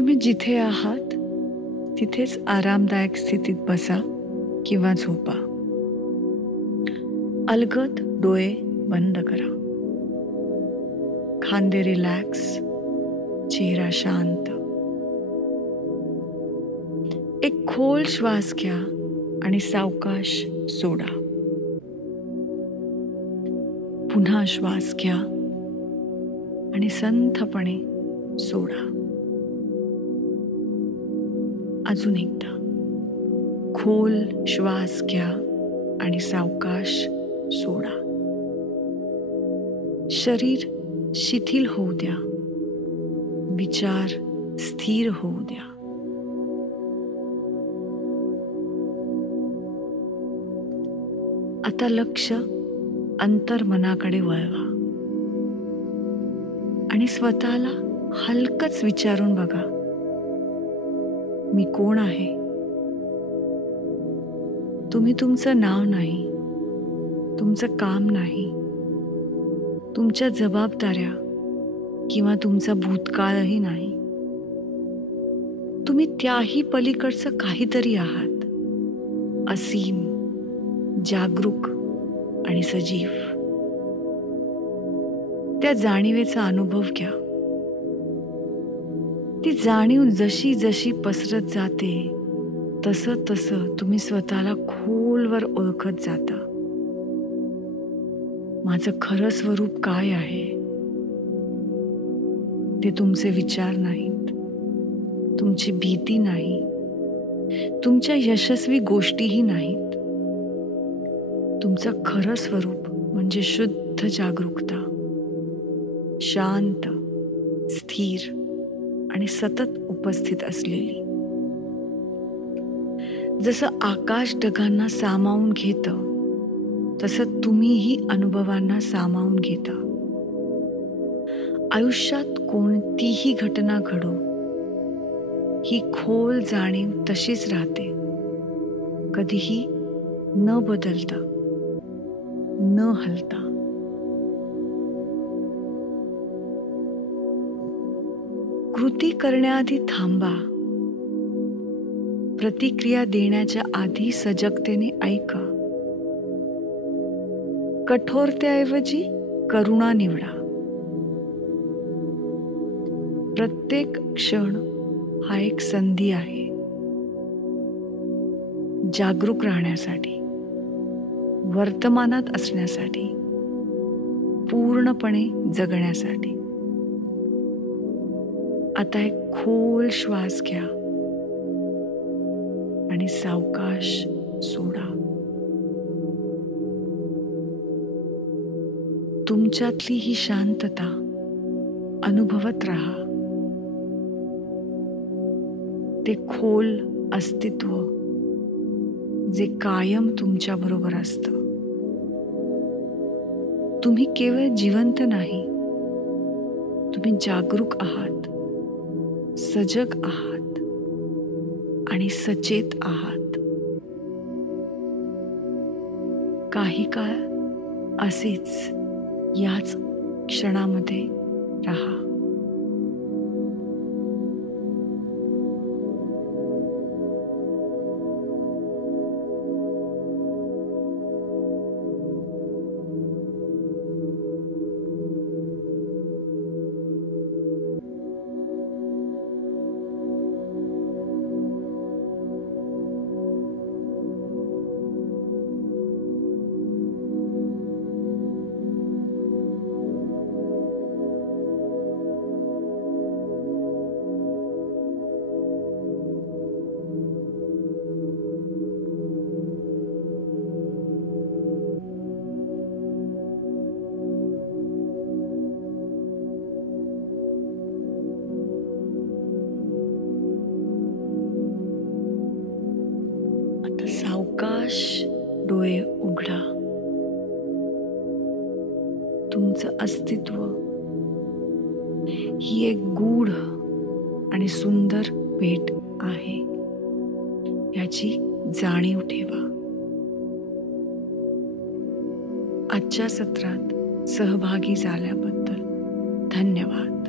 तुम्ही जिथे आहात तिथेच आरामदायक स्थितीत बसा किंवा झोपा. अलगद डोळे बंद करा. खांदे रिलॅक्स, चेहरा शांत. एक खोल श्वास घ्या आणि सावकाश सोडा. पुन्हा श्वास घ्या आणि संथपणे सोडा. अजून एकदा खोल श्वास घ्या आणि सावकाश सोडा. शरीर शिथिल होऊ द्या. विचार स्थिर होऊ द्या. आता लक्ष अंतर्मनाकडे वळवा आणि स्वतःला हलकच विचारून बघा, मी कोण आहे? तुम्ही तुमचं नाव नाही, तुमचं काम नाही, तुमच्या जबाबदाऱ्या किंवा तुमचा भूतकाळही नाही. तुम्ही त्याही पलीकडचं काहीतरी आहात. असीम, जागरूक आणि सजीव. त्या जाणीवेचा अनुभव घ्या. ती जाणीव जशी जशी पसरत जाते तसं तसं तुम्ही स्वतःला खोलवर ओळखत जाता. माझं खरं स्वरूप काय आहे? ते तुमचे विचार नाहीत, तुमची भीती नाही, तुमच्या यशस्वी गोष्टीही नाहीत. तुमचं खरं स्वरूप म्हणजे शुद्ध जागरूकता, शांत, स्थिर आणि सतत उपस्थित असलेली. जसं आकाश ढगांना सामावून घेतं तसं तुम्हीही अनुभवांना सामावून घेता. आयुष्यात कोणतीही घटना घडो, ही खोल जाणीव तशीच राहते, कधीही न बदलता, न हलता. कृती करण्याआधी थांबा. प्रतिक्रिया देण्याच्या आधी सजगतेने ऐका. कठोरतेऐवजी करुणा निवडा. प्रत्येक क्षण हा एक संधी आहे जागरूक राहण्यासाठी, वर्तमानात असण्यासाठी, पूर्णपणे जगण्यासाठी. आता एक खोल श्वास घ्या आणि सावकाश सोडा. तुमच्यातली ही शांतता अनुभवत राहा. ते खोल अस्तित्व जे कायम तुमच्या बरोबर असतं. तुम्ही केवळ जिवंत नाही, तुम्ही जागरूक आहात, सजग आहात आणि सचेत आहात. काही काळ असेच याच क्षणामध्ये राहा. सावकाश डोळे उघडा. तुमचं अस्तित्व ही एक गूढ आणि सुंदर भेट आहे, याची जाणीव ठेवा. आजच्या सत्रात सहभागी झाल्याबद्दल धन्यवाद.